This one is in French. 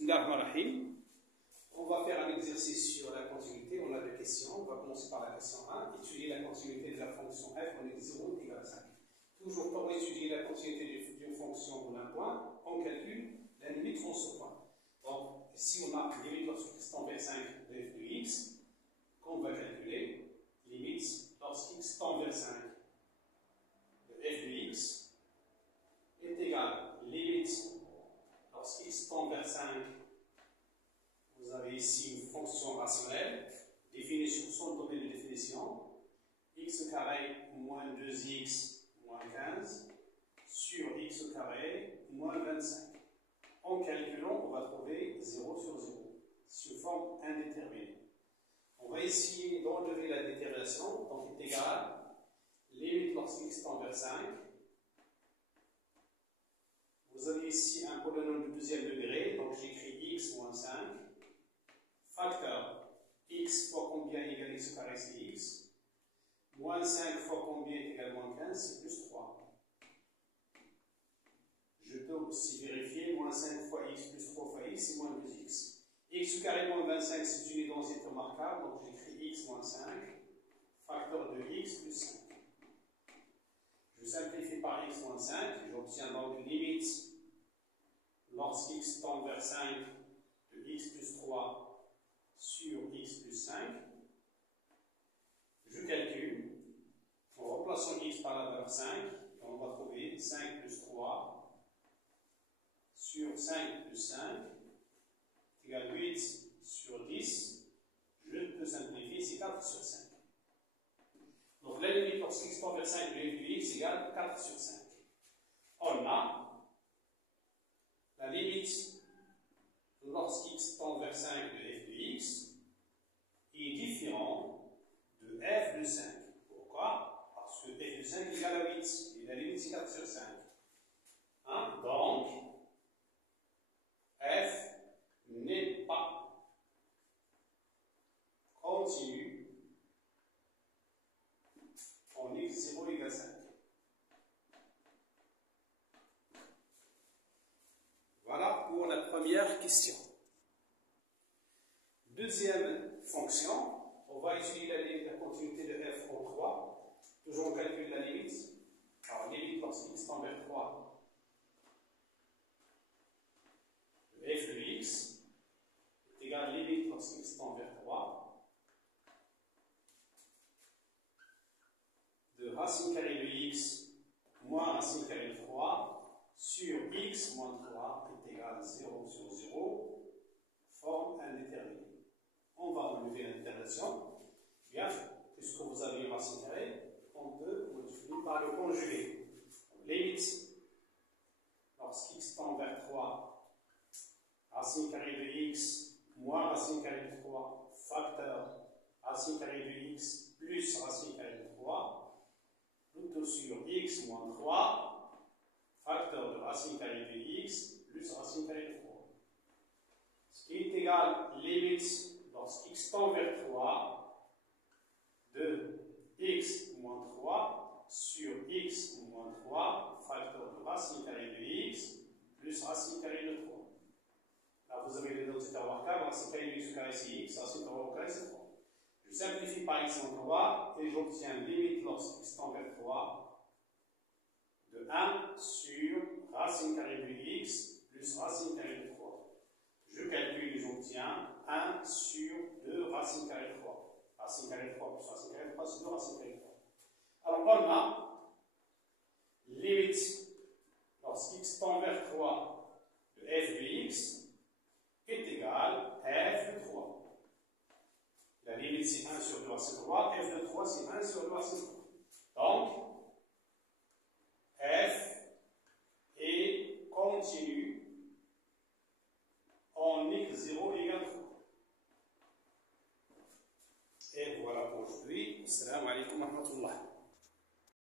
Bismillahirrahmanirrahim. On va faire un exercice sur la continuité. On a deux questions. On va commencer par la question 1. Étudier la continuité de la fonction f en x0 est égal à 5. Toujours pour étudier la continuité d'une fonction d'un point, on calcule la limite en ce point. Donc, si on a limite lorsque x tend vers 5 de f de x, qu'on va calculer, limite lorsque x tend vers 5 de f de x est égal à limite lorsque x tend vers 5. Vous avez ici une fonction rationnelle définie sur son domaine de définition, x carré moins 2x moins 15 sur x carré moins 25. En calculant, on va trouver 0 sur 0, sous forme indéterminée. On va essayer d'enlever la détermination, donc est égal limite lorsque x tend vers 5. Vous avez ici un polynôme de deuxième degré, donc j'écris x moins 5. Facteur x fois combien égale x carré, c'est x. Moins 5 fois combien égale moins 15, c'est plus 3. Je peux aussi vérifier, moins 5 fois x plus 3 fois x, c'est moins 2x. X carré moins 25, c'est une identité remarquable, donc j'écris x moins 5, facteur de x plus 5. Je simplifie par x moins 5, j'obtiens donc limite lorsqu'x tend vers 5 de x plus 3 sur x plus 5. Je calcule, en remplaçant x par la valeur 5, on va trouver 5 plus 3 sur 5 plus 5 égale 8 sur 10. Je peux simplifier, c'est 4 sur 5. Donc la limite lorsqu'x tend vers 5 de f de x égale 4 sur 5. On a la limite lorsqu'x tend vers 5 de f de x est différent de f de 5. Pourquoi? Parce que f de 5 égale à 8. Et la limite c'est 4 sur 5. Hein? Donc, f n'est pas continu en x0 égale 5. Voilà pour la première question. Deuxième fonction, on va étudier la continuité de f en 3. Toujours on calcule la limite. Alors, limite lorsque x tend vers 3 de f de x est égal à limite lorsque x tend vers 3 de racine carrée de x moins racine carrée de 3 sur x moins 3 est égal à 0 sur 0, forme indéterminée. On va enlever l'indétermination. Bien, puisque vous avez une racine carrée, on peut multiplier par le conjugué. Limite, lorsqu'x tend vers 3, racine carrée de x moins racine carrée de 3, facteur racine carrée de x plus racine carrée de 3, tout sur x moins 3, facteur de racine carrée de x plus racine carrée de 3. Ce qui est égal limite lorsqu'x tend vers 3 de x moins 3 sur x moins 3, facteur de racine carrée de x plus racine carrée de 3. Là, vous avez les identités remarquables, racine carrée de x carré c'est x, racine carrée au carré c'est 3. Je simplifie par x moins 3 et j'obtiens limite lorsqu'x tend vers 3 de 1 sur racine carrée de x plus racine carrée de 3. Je calcule et j'obtiens 1 sur 2 racine carrée de 3. Racine carrée de 3 plus racine carrée de 3, c'est 2 racine carrée de 3. Alors, on a limite lorsqu'x tend vers 3 de f de x est égal à f de 3. La limite c'est 1 sur 2 racine 3, f de 3 c'est 1 sur 2 racine 3. Donc, f est continu en x0 égale 3. Et voilà pour aujourd'hui. Assalamu alaikum wa rahmatullah.